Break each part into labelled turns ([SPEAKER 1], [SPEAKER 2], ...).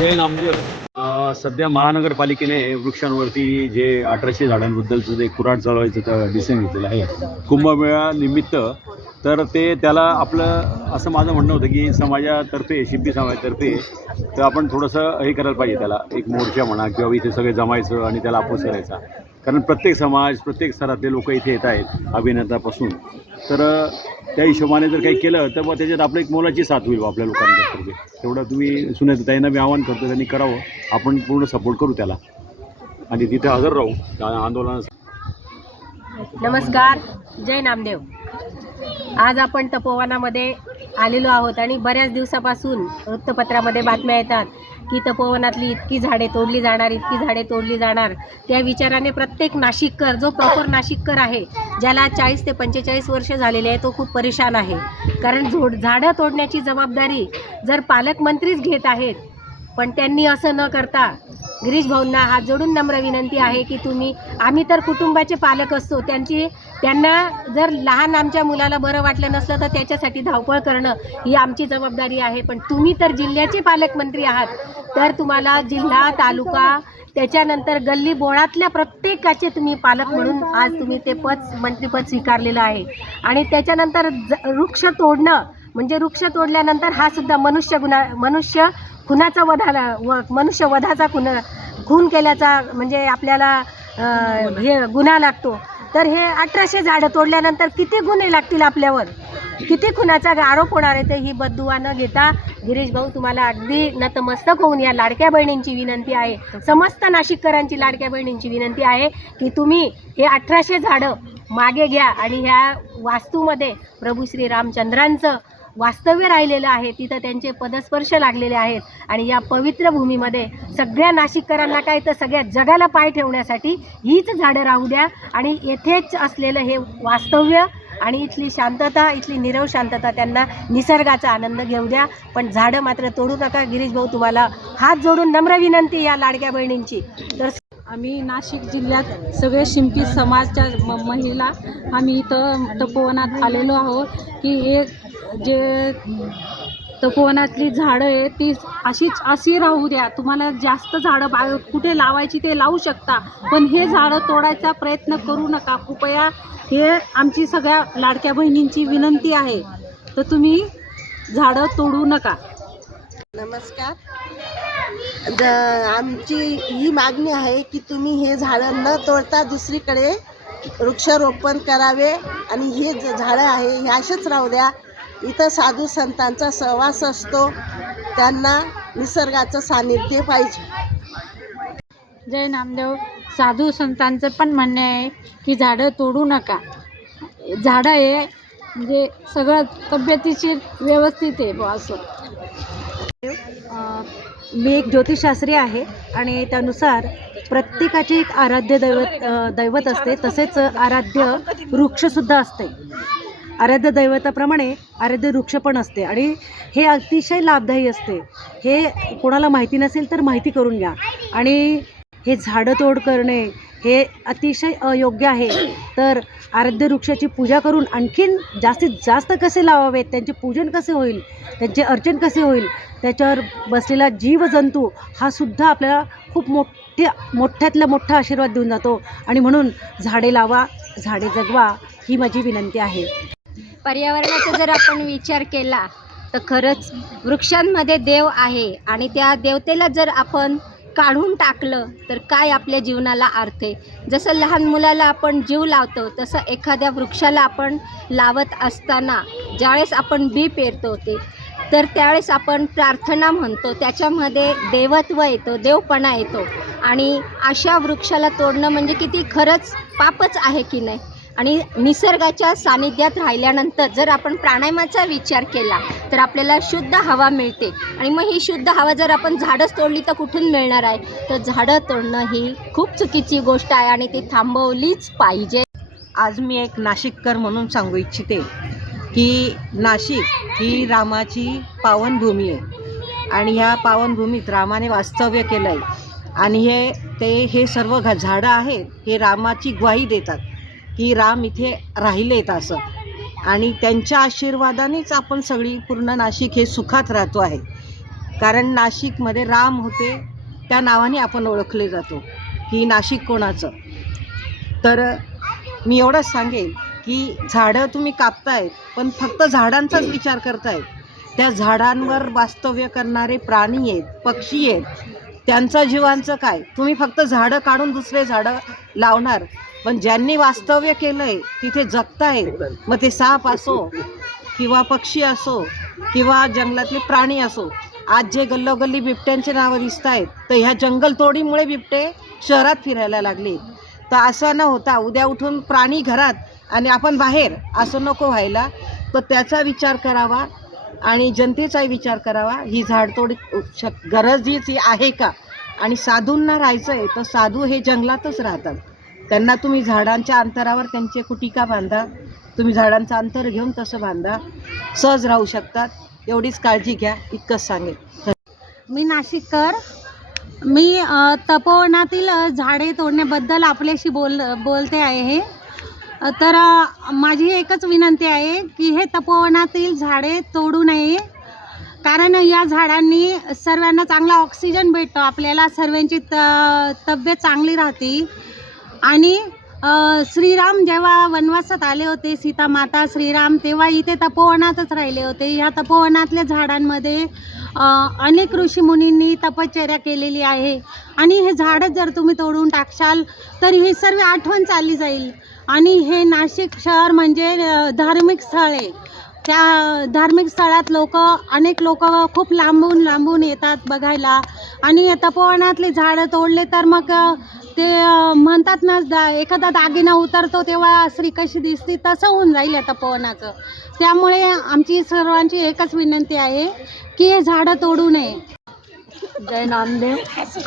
[SPEAKER 1] जय नामदेव सध्या महानगरपालिकेने वृक्षांवरती जे अठराशे झाडांबद्दलचं जे कुराड चालवायचं डिसिजन घेतलेलं आहे. कुंभमेळा निमित्त. तर ते त्याला आपलं असं माझं म्हणणं होतं की समाजातर्फे शिंपी समाजातर्फे तर आपण थोडंसं हे करायला पाहिजे त्याला. एक मोर्चा म्हणा किंवा इथे सगळे जमायचं आणि त्याला अपोज करायचा. कारण प्रत्येक समाज प्रत्येक स्तरातले लोक इथे येत आहेत अभिनेतापासून तर त्या हिशोबाने जर काही केलं तर मग त्याच्यात आपलं एक मोलाची साथ होईल आपल्या लोकांतर्फे तेवढं तुम्ही सुनेताईंना मी आवाहन करतो त्यांनी करावं. आपण पूर्ण सपोर्ट करू त्याला. आणि तिथे हजर राहू. त्या
[SPEAKER 2] नमस्कार. जय नामदेव. आज आपण तपोवनामध्ये आलेलो आहोत आणि बऱ्याच दिवसापासून वृत्तपत्रामध्ये बातम्या येतात की तपोवनातली इतकी झाडे तोडली जाणार इतकी झाडे तोडली जाणार. त्या विचाराने प्रत्येक नाशिककर जो प्रॉपर नाशिककर आहे ज्याला चाळीस ते पंचेचाळीस वर्ष झालेले आहे तो खूप परेशान आहे. कारण झोड झाडं तोडण्याची जबाबदारी जर पालकमंत्रीच घेत आहेत पण त्यांनी असं न करता गिरीश भाऊंना हात जोडून नम्र विनंती आहे की तुम्ही आम्ही तर कुटुंबाचे पालक असतो त्यांची त्यांना जर लहान आमच्या मुलाला बरं वाटलं नसलं तर त्याच्यासाठी धावपळ करणं ही आमची जबाबदारी आहे. पण तुम्ही तर जिल्ह्याचे पालकमंत्री आहात तर तुम्हाला जिल्हा तालुका त्याच्यानंतर गल्ली बोळातल्या प्रत्येकाचे तुम्ही पालक म्हणून आज तुम्ही ते पद मंत्रीपद स्वीकारलेलं आहे. आणि त्याच्यानंतर ज वृक्ष तोडणं म्हणजे वृक्ष तोडल्यानंतर हा सुद्धा मनुष्य गुन्हा मनुष्य खुनाचा वधाला व मनुष्य वधाचा खुन खून केल्याचा म्हणजे आपल्याला हे गुन्हा लागतो. तर हे अठराशे झाडं तोडल्यानंतर किती गुन्हे लागतील आपल्यावर? किती खुनाचा आरोप होणार आहे ते ही बद्दुवा न घेता? गिरीश भाऊ तुम्हाला अगदी नतमस्तक होऊन या लाडक्या बहिणींची विनंती आहे. समस्त नाशिककरांची लाडक्या बहिणींची विनंती आहे की तुम्ही हे अठराशे झाडं मागे घ्या आणि ह्या वास्तूमध्ये प्रभू श्री रामचंद्रांचं वास्तव्य राहिलेलं आहे तिथं त्यांचे पदस्पर्श लागलेले आहेत. आणि या पवित्र भूमीमध्ये सगळ्या नाशिककरांना काय तर सगळ्या जगाला पाय ठेवण्यासाठी हीच झाडं राहू द्या. आणि येथेच असलेलं हे वास्तव्य आणि इथली शांतता इथली निरव शांतता त्यांना निसर्गाचा आनंद घेऊ द्या. पण झाडं मात्र तोडू नका. गिरीश भाऊ तुम्हाला हात जोडून नम्र विनंती या लाडक्या बहिणींची. तर
[SPEAKER 3] आम्ही नाशिक जिल्ह्यात सगळे शिंपी समाजच्या म महिला आम्ही इथं तपोवनात आलेलो आहोत की एक जे तपोवनातली झाडं आहे ती अशीच अशी राहू द्या. तुम्हाला जास्त झाडं बा कुठे लावायची ते लावू शकता. पण हे झाडं तोडायचा प्रयत्न करू नका. कृपया हे आमची सगळ्या लाडक्या बहिणींची विनंती आहे. तर तुम्ही झाडं तोडू नका.
[SPEAKER 4] नमस्कार. द आमची ही मागणी आहे की तुम्ही हे झाडं न तोडता दुसरीकडे वृक्षारोपण करावे आणि हे झाडं आहे हे असेच राहू द्या. इथं साधू संतांचा सहवास असतो. त्यांना निसर्गाचं सानिध्य पाहिजे.
[SPEAKER 3] जय नामदेव. साधू संतांचं पण म्हणणं आहे की झाडं तोडू नका. झाडं हे म्हणजे सगळं तब्येतीशी व्यवस्थित आहे बुवा असं.
[SPEAKER 5] मी एक ज्योतिषशास्त्री आहे आणि त्यानुसार प्रत्येकाची एक आराध्य दैवत दैवत असते. तसेच आराध्य वृक्षसुद्धा असते. आराध्य दैवताप्रमाणे आराध्य वृक्ष पण असते आणि हे अतिशय लाभदायी असते. हे कोणाला माहिती नसेल तर माहिती करून घ्या. आणि हे झाडं तोड करणे हे अतिशय अयोग्य आहे. तर आराध्य वृक्षाची पूजा करून आणखीन जास्तीत जास्त कसे लावावेत? त्यांचे पूजन कसे होईल? त्यांचे अर्चन कसे होईल? त्याच्यावर बसलेला जीवजंतू हा सुद्धा आपल्याला खूप मोठ्या मोठ्यातला मोठा आशीर्वाद देऊन जातो. आणि म्हणून झाडे लावा झाडे जगवा ही माझी विनंती आहे.
[SPEAKER 6] पर्यावरणाचा जर आपण विचार केला तर खरंच वृक्षांमध्ये देव आहे आणि त्या देवतेला जर आपण काढून टाकलं तर काय आपल्या जीवनाला अर्थ आहे? जसं लहान मुलाला आपण जीव लावतो तसं एखाद्या वृक्षाला आपण लावत असताना ज्यावेळेस आपण बी पेरतो ते तर त्यावेळेस आपण प्रार्थना म्हणतो त्याच्यामध्ये देवत्व येतो देवपणा येतो आणि अशा वृक्षाला तोडणं म्हणजे किती खरंच पापच आहे की नाही? आणि निसर्गाच्या सानिध्यात राहिल्यानंतर जर आपण प्राणायामाचा विचार केला तर आपल्याला शुद्ध हवा मिळते. आणि मग ही शुद्ध हवा जर आपण झाडंच तोडली तर कुठून मिळणार आहे? तर झाडं तोडणं ही खूप चुकीची गोष्ट आहे आणि ती थांबवलीच पाहिजे.
[SPEAKER 7] आज मी एक नाशिककर म्हणून सांगू इच्छिते की नाशिक ही रामाची पावनभूमी आहे. आणि ह्या पावनभूमीत रामाने वास्तव्य केलं आहे आणि हे ते हे सर्व घ झाडं आहेत हे रामाची ग्वाही देतात. की राम इथे राहिलेत असं. आणि त्यांच्या आशीर्वादानेच आपण सगळी पूर्ण नाशिक हे सुखात राहतो आहे. कारण नाशिकमध्ये राम होते त्या नावाने आपण ओळखले जातो. की नाशिक कोणाचं? तर मी एवढंच सांगेन की झाडं तुम्ही कापताय पण फक्त झाडांचाच विचार करताय. त्या झाडांवर वास्तव्य करणारे प्राणी आहेत पक्षी आहेत. त्यांचं जीवांचं काय? तुम्ही फक्त झाडं काढून दुसरे झाडं लावणार पण ज्यांनी वास्तव्य केलं आहे तिथे जगताय मग ते साप असो किंवा पक्षी असो किंवा जंगलातले प्राणी असो आज जे गल्लोगल्ली बिबट्यांचे नावं दिसत आहेत तर ह्या जंगलतोडीमुळे बिबटे शहरात फिरायला लागले. तर असं न होता उद्या उठून प्राणी घरात आणि आपण बाहेर असं नको व्हायला. तर त्याचा विचार करावा आणि जनतेचाही विचार करावा. ही झाडतोड शक हीच आहे का? आणि साधूंना राहायचं आहे तर साधू हे जंगलातच राहतात. त्यांना तुम्ही झाडांच्या अंतरावर त्यांचे कुटिका बांधा तुम्ही झाडांचं अंतर घेऊन तसं बांधा. सहज राहू शकतात. एवढीच काळजी घ्या इतकंच सांगेल
[SPEAKER 8] मी नाशिककर. मी तपोवनातील झाडे तोडण्याबद्दल आपल्याशी बोल बोलते आहे. हे तर माझी एकच विनंती आहे की हे तपोवनातील झाडे तोडू नये. कारण या झाडांनी सर्वांना चांगला ऑक्सिजन भेटतो. आपल्याला सर्वांची त तब्येत चांगली राहते. आणि श्रीराम जेव्हा वनवासात आले होते सीता माता श्रीराम तेव्हा इथे तपोवनातच राहिले होते. ह्या तपोवनातल्या झाडांमध्ये अनेक ऋषीमुनींनी तपश्चर्या केलेली आहे. आणि हे झाडं जर तुम्ही तोडून टाकशाल तर ही सर्व आठवण चालली जाईल. आणि हे नाशिक शहर म्हणजे धार्मिक स्थळ आहे. त्या धार्मिक स्थळात लोक अनेक लोक खूप लांबून लांबून येतात बघायला. आणि या तपोवनातले झाडं तोडले तर मग ते म्हणतात ना दा एखादा दागिना उतरतो तेव्हा स्त्री कशी दिसते तसं होऊन जाईल आता पवनाचं. त्यामुळे आमची सर्वांची एकच विनंती आहे की हे झाडं तोडू नये.
[SPEAKER 9] जय नामदेव.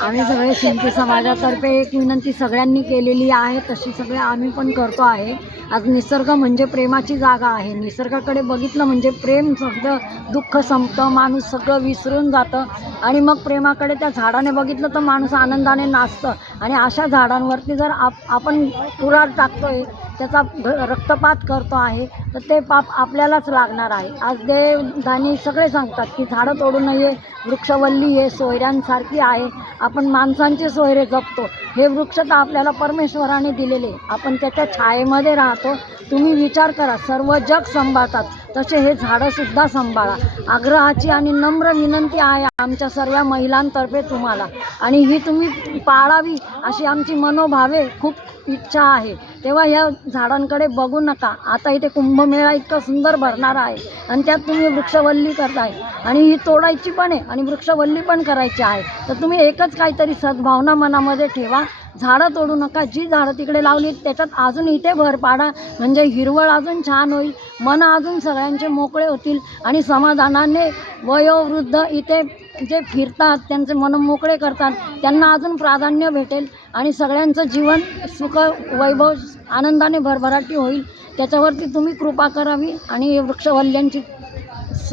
[SPEAKER 9] आम्ही सगळे शिंपी समाजातर्फे एक विनंती सगळ्यांनी केलेली आहे. तशी सगळे आम्ही पण करतो आहे. आज निसर्ग म्हणजे प्रेमाची जागा आहे. निसर्गाकडे बघितलं म्हणजे प्रेम सगळं दुःख संपतं माणूस सगळं विसरून जातं. आणि मग प्रेमाकडे त्या झाडाने बघितलं तर माणूस आनंदाने नाचतं. आणि अशा झाडांवरती जर आप आपण कुराड टाकतोय त्याचा रक्तपात करतो आहे तर ते पाप आपल्यालाच लागणार आहे. आज देवधानी सगळे सांगतात की झाडं तोडू नये वृक्षवल्ली हे सोयऱ्यांसारखी आहे. आपण माणसांचे सोयरे जपतो. हे वृक्ष तर आपल्याला परमेश्वराने दिलेले. आपण त्याच्या छायेमध्ये राहतो. तुम्ही विचार करा सर्व जग सांभाळतात. तसे हे झाडंसुद्धा सांभाळा. आग्रहाची आणि नम्र विनंती आहे आमच्या सर्व महिलांतर्फे तुम्हाला. आणि ही तुम्ही पाळावी अशी आमची मनोभावे खूप इच्छा आहे. तेव्हा या झाडांकडे बघू नका. आता इथे कुंभमेळा इतका सुंदर भरणारा आहे. आणि त्यात तुम्ही वृक्षवल्ली करताय. आणि ही तोडायची पण आहे आणि वृक्षवल्ली पण करायची आहे. तर तुम्ही एकच काहीतरी सद्भावना मनामध्ये ठेवा. झाडं तोडू नका. जी झाडं तिकडे लावली त्याच्यात अजून इथे भर पाडा. म्हणजे हिरवळ अजून छान होईल. मन अजून सगळ्यांचे मोकळे होतील. आणि समाधानाने वयोवृद्ध इथे जे फिरतात त्यांचे मन मोकळे करतात त्यांना अजून प्राधान्य भेटेल आणि सगळ्यांचं जीवन सुख वैभव आनंदाने भरभराटी होईल. त्याच्यावरती तुम्ही कृपा करावी आणि वृक्षवल्ल्यांची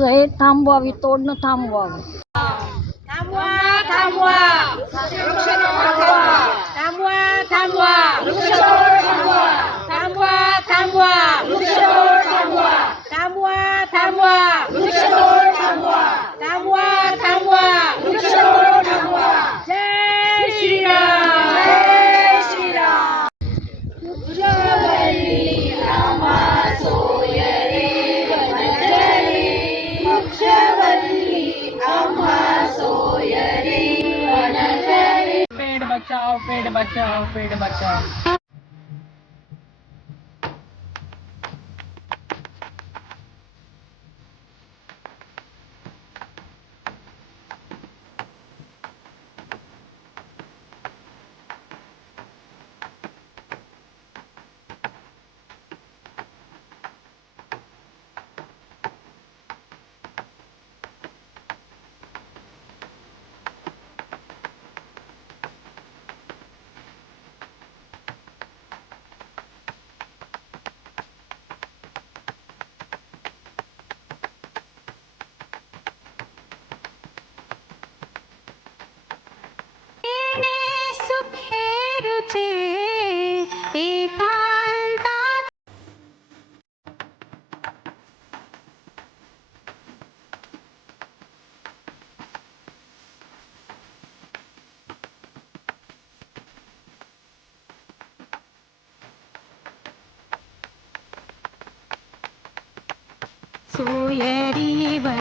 [SPEAKER 9] हे थांबवावी तोडणं थांबवावं. पेट बचाओ।
[SPEAKER 10] पेट सोयरी